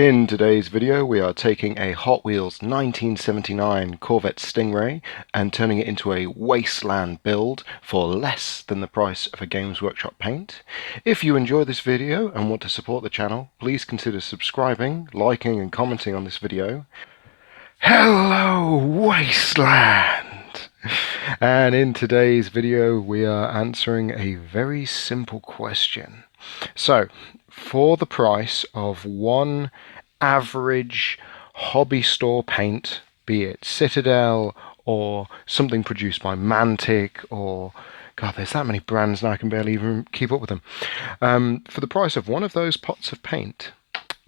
In today's video, we are taking a Hot Wheels 1979 Corvette Stingray and turning it into a Wasteland build for less than the price of a Games Workshop paint. If you enjoy this video and want to support the channel, please consider subscribing, liking and commenting on this video. Hello, Wasteland! And in today's video, we are answering a very simple question. So, for the price of one average hobby store paint, be it Citadel or something produced by Mantic or God, there's that many brands now I can barely even keep up with them. For the price of one of those pots of paint,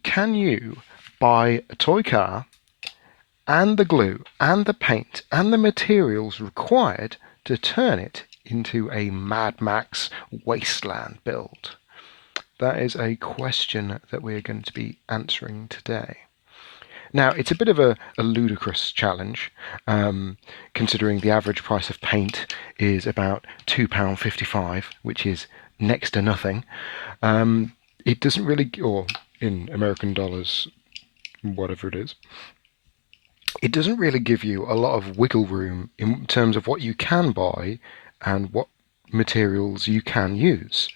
can you buy a toy car and the glue and the paint and the materials required to turn it into a Mad Max Wasteland build? That is a question that we are going to be answering today. Now, it's a bit of a ludicrous challenge, considering the average price of paint is about £2.55, which is next to nothing. It doesn't really, or in American dollars, whatever it is, it doesn't really give you a lot of wiggle room in terms of what you can buy and what materials you can use.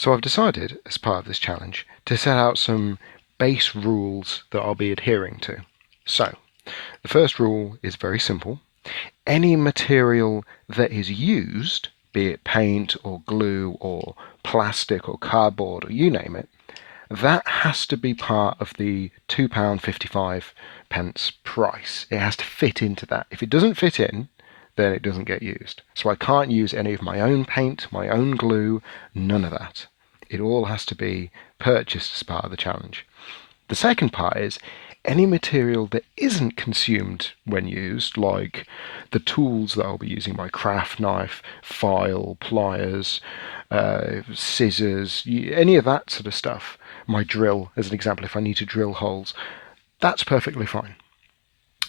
So I've decided, as part of this challenge, to set out some base rules that I'll be adhering to. So, the first rule is very simple. Any material that is used, be it paint or glue or plastic or cardboard or you name it, that has to be part of the £2.55 price. It has to fit into that. If it doesn't fit in, then it doesn't get used. So I can't use any of my own paint, my own glue, none of that. It all has to be purchased as part of the challenge. The second part is any material that isn't consumed when used, like the tools that I'll be using, my craft knife, file, pliers, scissors, any of that sort of stuff, my drill, as an example, if I need to drill holes, that's perfectly fine.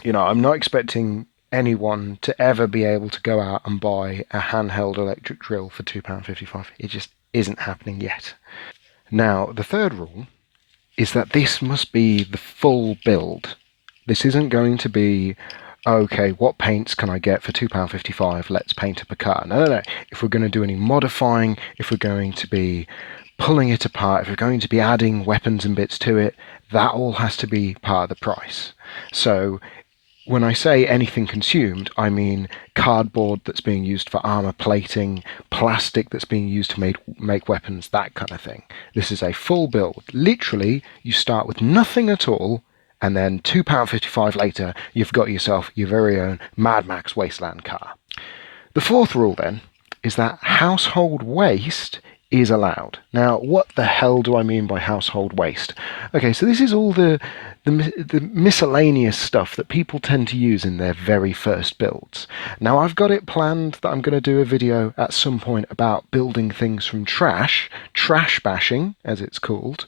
You know, I'm not expecting anyone to ever be able to go out and buy a handheld electric drill for £2.55. It just isn't happening yet. Now, the third rule is that this must be the full build. This isn't going to be, okay, what paints can I get for £2.55? Let's paint up a car. No. If we're going to do any modifying, if we're going to be pulling it apart, if we're going to be adding weapons and bits to it, that all has to be part of the price. So when I say anything consumed, I mean cardboard that's being used for armor plating, plastic that's being used to make weapons, that kind of thing. This is a full build. Literally, you start with nothing at all, and then £2.55 later, you've got yourself your very own Mad Max Wasteland car. The fourth rule, then, is that household waste is allowed. Now, what the hell do I mean by household waste? Okay, so this is all the miscellaneous stuff that people tend to use in their very first builds. Now, I've got it planned that I'm going to do a video at some point about building things from trash bashing, as it's called,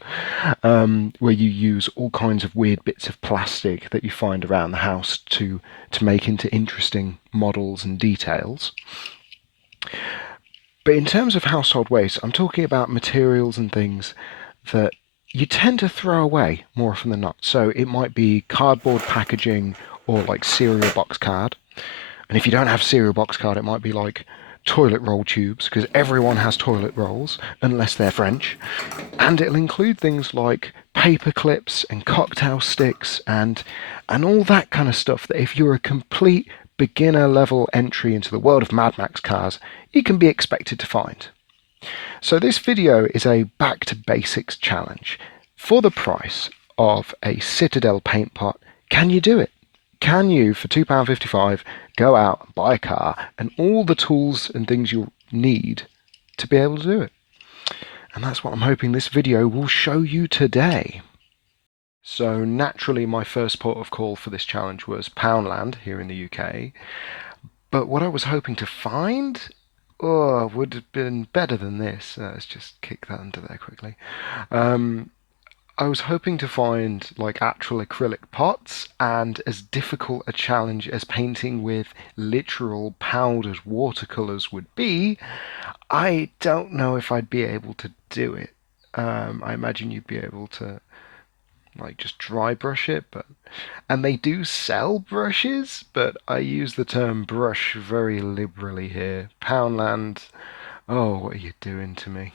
where you use all kinds of weird bits of plastic that you find around the house to make into interesting models and details. But in terms of household waste, I'm talking about materials and things that you tend to throw away more often than not. So it might be cardboard packaging or like cereal box card. And if you don't have cereal box card, it might be like toilet roll tubes, because everyone has toilet rolls, unless they're French. And it'll include things like paper clips and cocktail sticks and all that kind of stuff that if you're a complete beginner level entry into the world of Mad Max cars, you can be expected to find. So this video is a back to basics challenge. For the price of a Citadel paint pot, can you do it? Can you, for £2.55, go out and buy a car and all the tools and things you'll need to be able to do it? And that's what I'm hoping this video will show you today. So naturally my first port of call for this challenge was Poundland here in the UK. But what I was hoping to find would have been better than this. Let's just kick that under there quickly. I was hoping to find like actual acrylic pots, and as difficult a challenge as painting with literal powdered watercolors would be, I don't know if I'd be able to do it. I imagine you'd be able to like just dry brush it, and they do sell brushes, but I use the term brush very liberally here. Poundland, oh, what are you doing to me?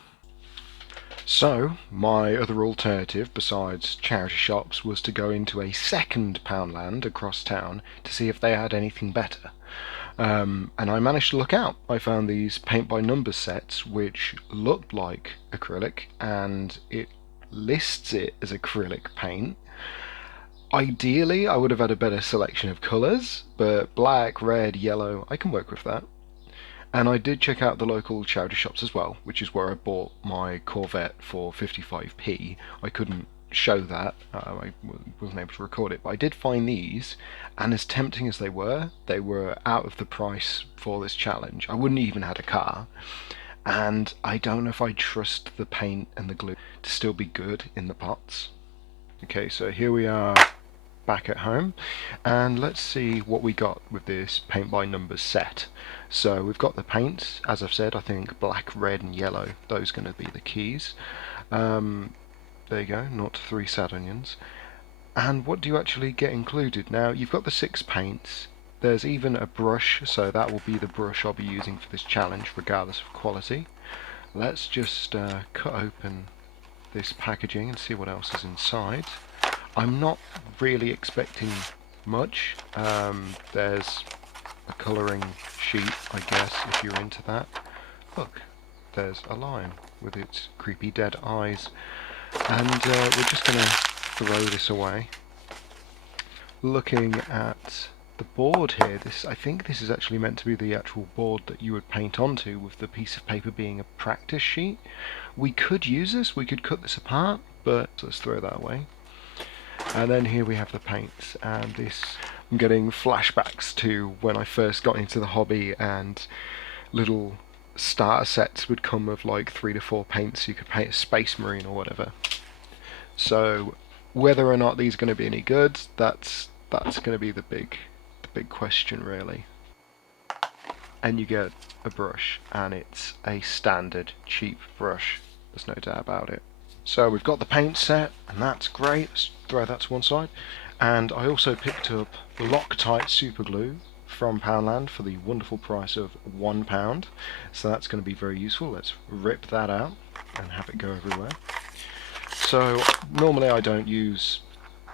So, my other alternative besides charity shops was to go into a second Poundland across town to see if they had anything better. And I managed to look out. I found these paint by numbers sets which looked like acrylic, and it lists it as acrylic paint. Ideally, I would have had a better selection of colours, but black, red, yellow, I can work with that. And I did check out the local charity shops as well, which is where I bought my Corvette for 55p. I couldn't show that, I wasn't able to record it, but I did find these, and as tempting as they were out of the price for this challenge. I wouldn't even had a car, and I don't know if I trust the paint and the glue to still be good in the pots. Okay, so here we are back at home, and let's see what we got with this paint by numbers set. So we've got the paints, as I've said. I think black, red and yellow, those are going to be the keys. There you go, not 3 sad onions. And what do you actually get included? Now you've got the 6 paints, there's even a brush, so that will be the brush I'll be using for this challenge regardless of quality. Let's just cut open this packaging and see what else is inside. I'm not really expecting much. There's a colouring sheet, I guess, if you're into that. Look, there's a lion with its creepy dead eyes. And we're just going to throw this away. Looking at the board here, I think this is actually meant to be the actual board that you would paint onto, with the piece of paper being a practice sheet. We could use this, we could cut this apart, but let's throw that away. And then here we have the paints, and this, I'm getting flashbacks to when I first got into the hobby, and little starter sets would come with like 3 to 4 paints. You could paint a Space Marine or whatever. So whether or not these are going to be any good, that's going to be the big question really. And you get a brush, and it's a standard cheap brush, there's no doubt about it. So we've got the paint set, and that's great. Let's throw that to one side. And I also picked up Loctite super glue from Poundland for the wonderful price of £1. So that's going to be very useful. Let's rip that out and have it go everywhere. So normally I don't use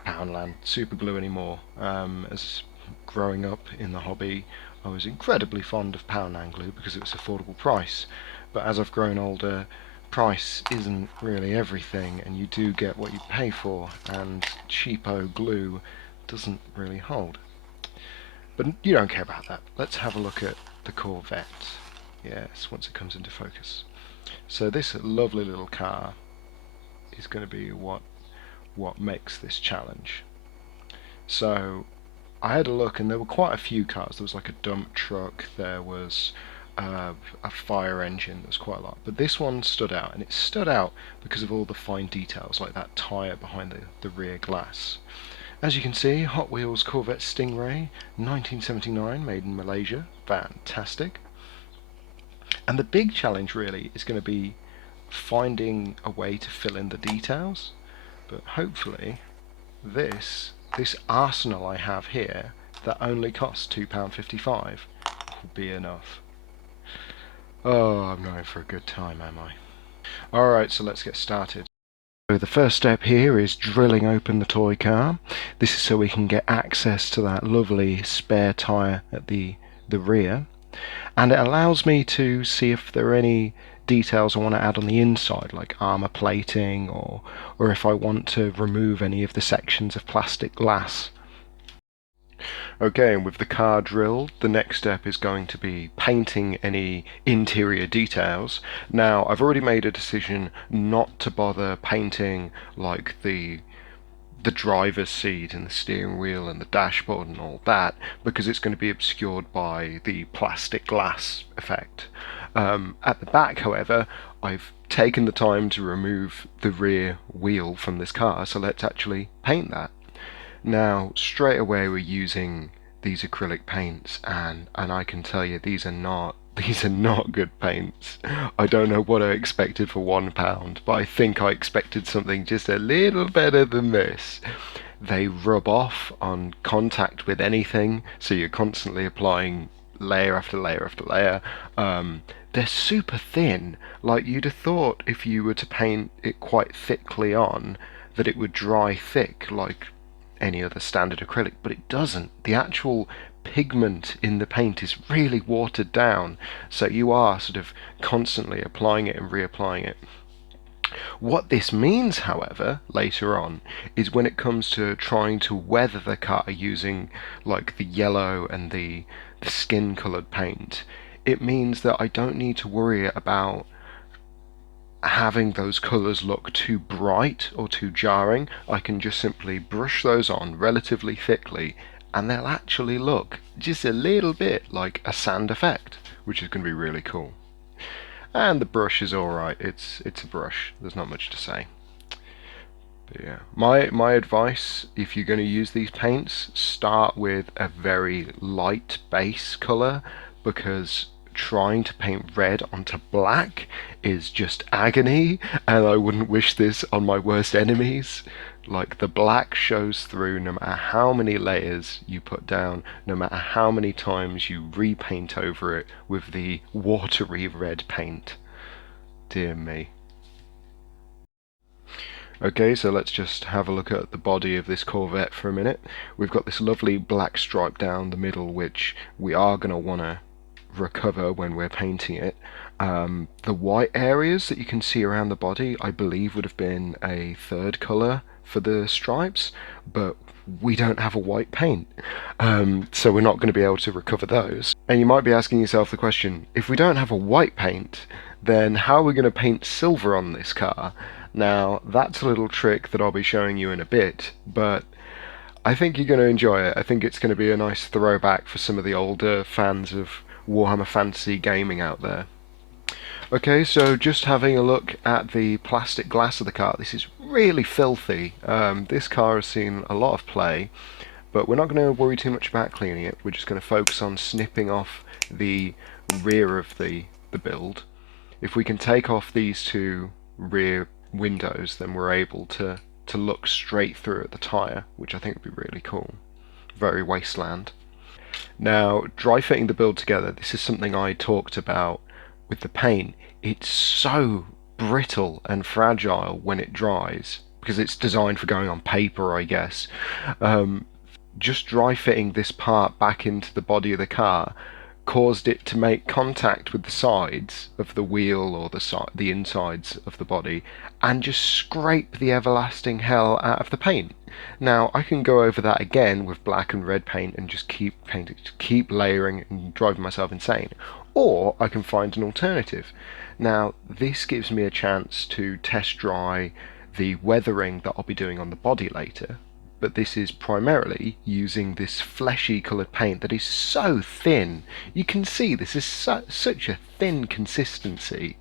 Poundland super glue anymore. As growing up in the hobby, I was incredibly fond of Poundland glue because it was affordable price. But as I've grown older, price isn't really everything, and you do get what you pay for, and cheapo glue doesn't really hold. But you don't care about that. Let's have a look at the Corvette. Yes, once it comes into focus. So this lovely little car is going to be what makes this challenge. So I had a look, and there were quite a few cars. There was like a dump truck, there was a fire engine, there was quite a lot. But this one stood out, and it stood out because of all the fine details, like that tyre behind the rear glass. As you can see, Hot Wheels Corvette Stingray, 1979, made in Malaysia. Fantastic. And the big challenge really is going to be finding a way to fill in the details. But hopefully this arsenal I have here that only costs £2.55 will be enough. Oh, I'm not in for a good time, am I? Alright, so let's get started. So the first step here is drilling open the toy car. This is so we can get access to that lovely spare tyre at the rear. And it allows me to see if there are any details I want to add on the inside, like armour plating, or if I want to remove any of the sections of plastic glass. Okay, and with the car drilled, the next step is going to be painting any interior details. Now, I've already made a decision not to bother painting like the driver's seat and the steering wheel and the dashboard and all that, because it's going to be obscured by the plastic glass effect. At the back, however, I've taken the time to remove the rear wheel from this car, so let's actually paint that. Now, straight away we're using these acrylic paints, and I can tell you these are not These are not good paints. I don't know what I expected for £1, but I think I expected something just a little better than this. They rub off on contact with anything, so you're constantly applying layer after layer after layer. They're super thin. Like, you'd have thought if you were to paint it quite thickly on, that it would dry thick like any other standard acrylic, but it doesn't. The actual pigment in the paint is really watered down, so you are sort of constantly applying it and reapplying it. What this means, however, later on, is when it comes to trying to weather the car using like the yellow and the skin coloured paint, it means that I don't need to worry about having those colours look too bright or too jarring. I can just simply brush those on relatively thickly and they'll actually look just a little bit like a sand effect, which is going to be really cool. And the brush is alright, it's a brush, there's not much to say. But yeah, my advice, if you're going to use these paints, start with a very light base colour, because trying to paint red onto black is just agony, and I wouldn't wish this on my worst enemies. Like, the black shows through no matter how many layers you put down, no matter how many times you repaint over it with the watery red paint. Dear me. Okay, so let's just have a look at the body of this Corvette for a minute. We've got this lovely black stripe down the middle, which we are going to want to recover when we're painting it. The white areas that you can see around the body, I believe, would have been a third colour for the stripes, but we don't have a white paint, so we're not going to be able to recover those. And you might be asking yourself the question, if we don't have a white paint, then how are we going to paint silver on this car? Now, that's a little trick that I'll be showing you in a bit, but I think you're going to enjoy it. I think it's going to be a nice throwback for some of the older fans of Warhammer Fantasy gaming out there. Okay, so just having a look at the plastic glass of the car. This is really filthy. This car has seen a lot of play, but we're not going to worry too much about cleaning it. We're just going to focus on snipping off the rear of the build. If we can take off these two rear windows, then we're able to look straight through at the tyre, which I think would be really cool. Very Wasteland. Now, dry fitting the build together, this is something I talked about with the paint. It's so brittle and fragile when it dries, because it's designed for going on paper, I guess. Just dry fitting this part back into the body of the car caused it to make contact with the sides of the wheel or the insides of the body and just scrape the everlasting hell out of the paint. Now, I can go over that again with black and red paint and just keep painting, keep layering and driving myself insane. Or I can find an alternative. Now, this gives me a chance to test dry the weathering that I'll be doing on the body later, but this is primarily using this fleshy coloured paint that is so thin. You can see this is such a thin consistency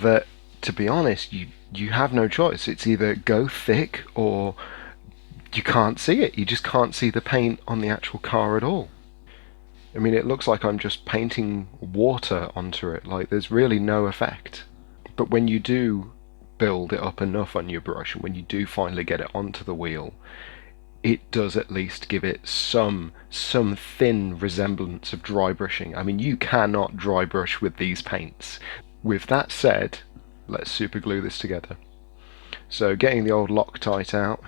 that, to be honest, you have no choice. It's either go thick or you can't see it. You just can't see the paint on the actual car at all. I mean, it looks like I'm just painting water onto it, like there's really no effect. But when you do build it up enough on your brush, and when you do finally get it onto the wheel, it does at least give it some thin resemblance of dry brushing. I mean, you cannot dry brush with these paints. With that said, let's super glue this together. So getting the old Loctite out.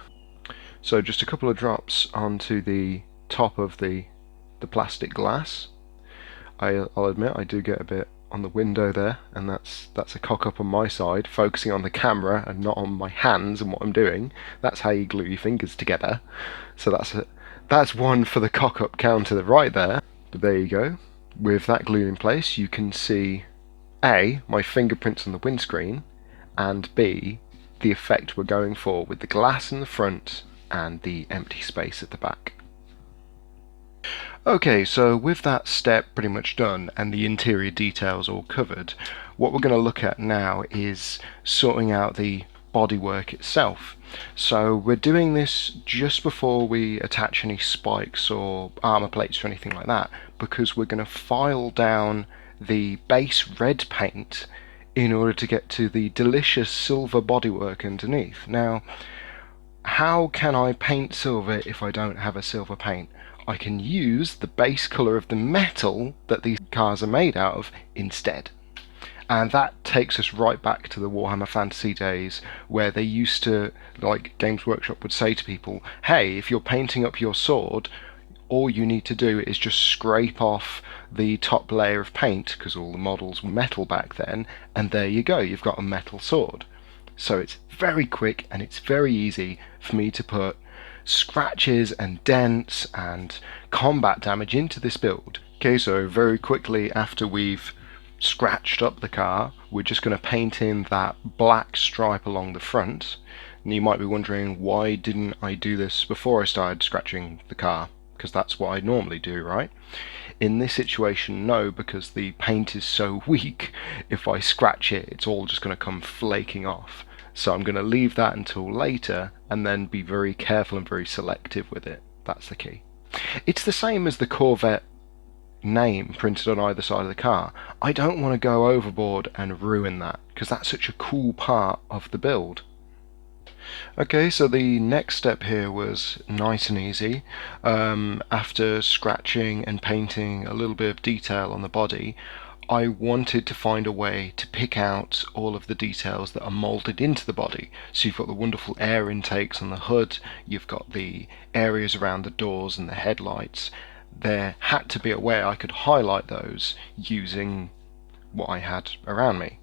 So just a couple of drops onto the top of the plastic glass. I'll admit I do get a bit on the window there, and that's a cock up on my side, focusing on the camera and not on my hands and what I'm doing. That's how you glue your fingers together. So that's one for the cock up counter right there. But there you go. With that glue in place, you can see A, my fingerprints on the windscreen, and B, the effect we're going for with the glass in the front and the empty space at the back. Okay, so with that step pretty much done and the interior details all covered, what we're going to look at now is sorting out the bodywork itself. So we're doing this just before we attach any spikes or armor plates or anything like that, because we're going to file down the base red paint in order to get to the delicious silver bodywork underneath. Now, how can I paint silver if I don't have a silver paint? I can use the base colour of the metal that these cars are made out of instead. And that takes us right back to the Warhammer Fantasy days, where they used to, like Games Workshop would say to people, hey, if you're painting up your sword, all you need to do is just scrape off the top layer of paint, because all the models were metal back then, and there you go, you've got a metal sword. So it's very quick and it's very easy for me to put scratches and dents and combat damage into this build. Okay, so very quickly after we've scratched up the car, we're just going to paint in that black stripe along the front. And you might be wondering, why didn't I do this before I started scratching the car? Because that's what I normally do, right? In this situation, no, because the paint is so weak, if I scratch it, it's all just going to come flaking off. So I'm going to leave that until later and then be very careful and very selective with it. That's the key. It's the same as the Corvette name printed on either side of the car. I don't want to go overboard and ruin that, because that's such a cool part of the build. Okay, so the next step here was nice and easy. After scratching and painting a little bit of detail on the body, I wanted to find a way to pick out all of the details that are moulded into the body. So you've got the wonderful air intakes on the hood, you've got the areas around the doors and the headlights. There had to be a way I could highlight those using what I had around me.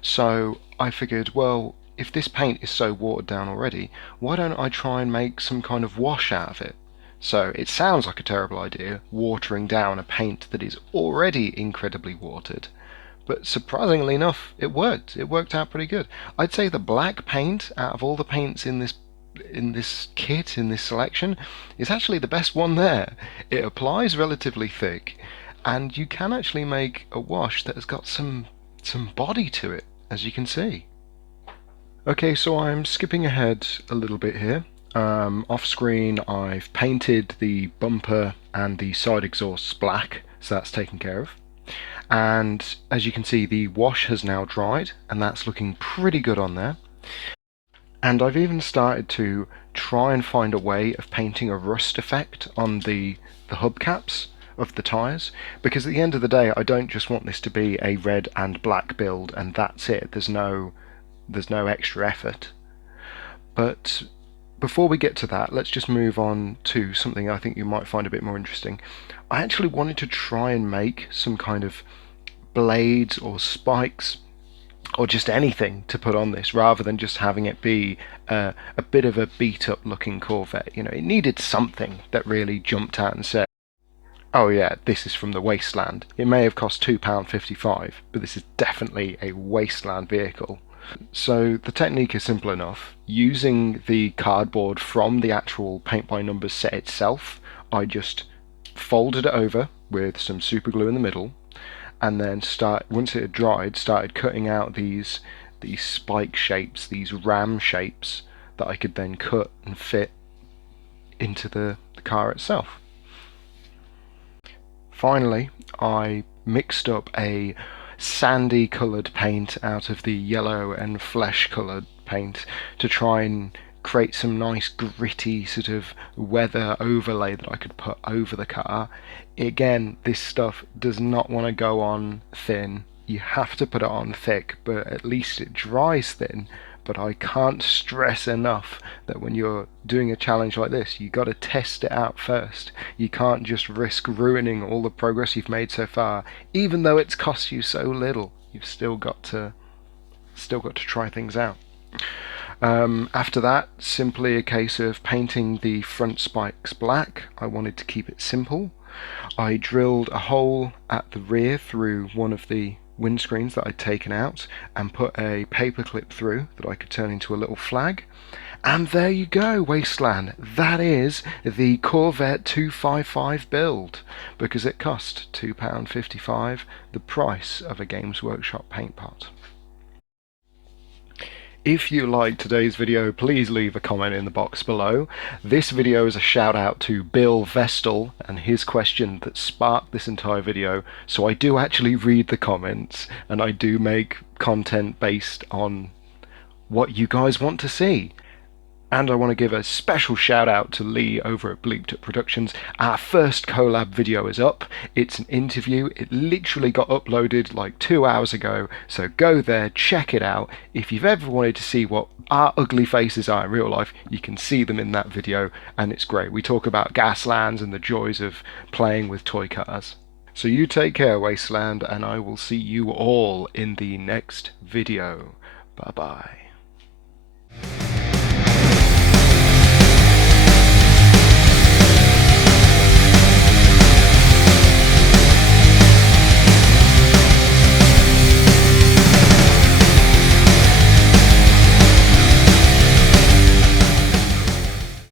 So I figured, well, if this paint is so watered down already, why don't I try and make some kind of wash out of it? So it sounds like a terrible idea, watering down a paint that is already incredibly watered, but surprisingly enough, it worked. It worked out pretty good. I'd say the black paint, out of all the paints in this kit, in this selection, is actually the best one there. It applies relatively thick, and you can actually make a wash that has got some body to it, as you can see. Okay, so I'm skipping ahead a little bit here. Off screen, I've painted the bumper and the side exhausts black, so that's taken care of. And as you can see, the wash has now dried, and that's looking pretty good on there. And I've even started to try and find a way of painting a rust effect on the hubcaps of the tyres, because at the end of the day, I don't just want this to be a red and black build and that's it. There's no extra effort. But before we get to that, let's just move on to something I think you might find a bit more interesting. I actually wanted to try and make some kind of blades or spikes or just anything to put on this, rather than just having it be a bit of a beat up looking Corvette. You know, it needed something that really jumped out and said, oh yeah, this is from the Wasteland. It may have cost £2.55, but this is definitely a Wasteland vehicle. So the technique is simple enough. Using the cardboard from the actual paint by numbers set itself, I just folded it over with some super glue in the middle, and then once it had dried, started cutting out these spike shapes, these ram shapes that I could then cut and fit into the car itself. Finally, I mixed up a sandy coloured paint out of the yellow and flesh coloured paint to try and create some nice gritty sort of weather overlay that I could put over the car. Again, this stuff does not want to go on thin. You have to put it on thick, but at least it dries thin. But I can't stress enough that when you're doing a challenge like this, you got to test it out first. You can't just risk ruining all the progress you've made so far, even though it's cost you so little. You've still got to try things out. After that, simply a case of painting the front spikes black. I wanted to keep it simple. I drilled a hole at the rear through one of the windscreens that I'd taken out and put a paper clip through that I could turn into a little flag. And there you go, Wasteland. That is the Corvette 255 build, because it cost £2.55, the price of a Games Workshop paint pot. If you liked today's video, please leave a comment in the box below. This video is a shout out to Bill Vestal and his question that sparked this entire video. So I do actually read the comments and I do make content based on what you guys want to see. And I want to give a special shout out to Lee over at Bleeped Up Productions. Our first collab video is up. It's an interview. It literally got uploaded like 2 hours ago. So go there, check it out. If you've ever wanted to see what our ugly faces are in real life, you can see them in that video, and it's great. We talk about Gaslands and the joys of playing with toy cars. So you take care, Wasteland, and I will see you all in the next video. Bye bye.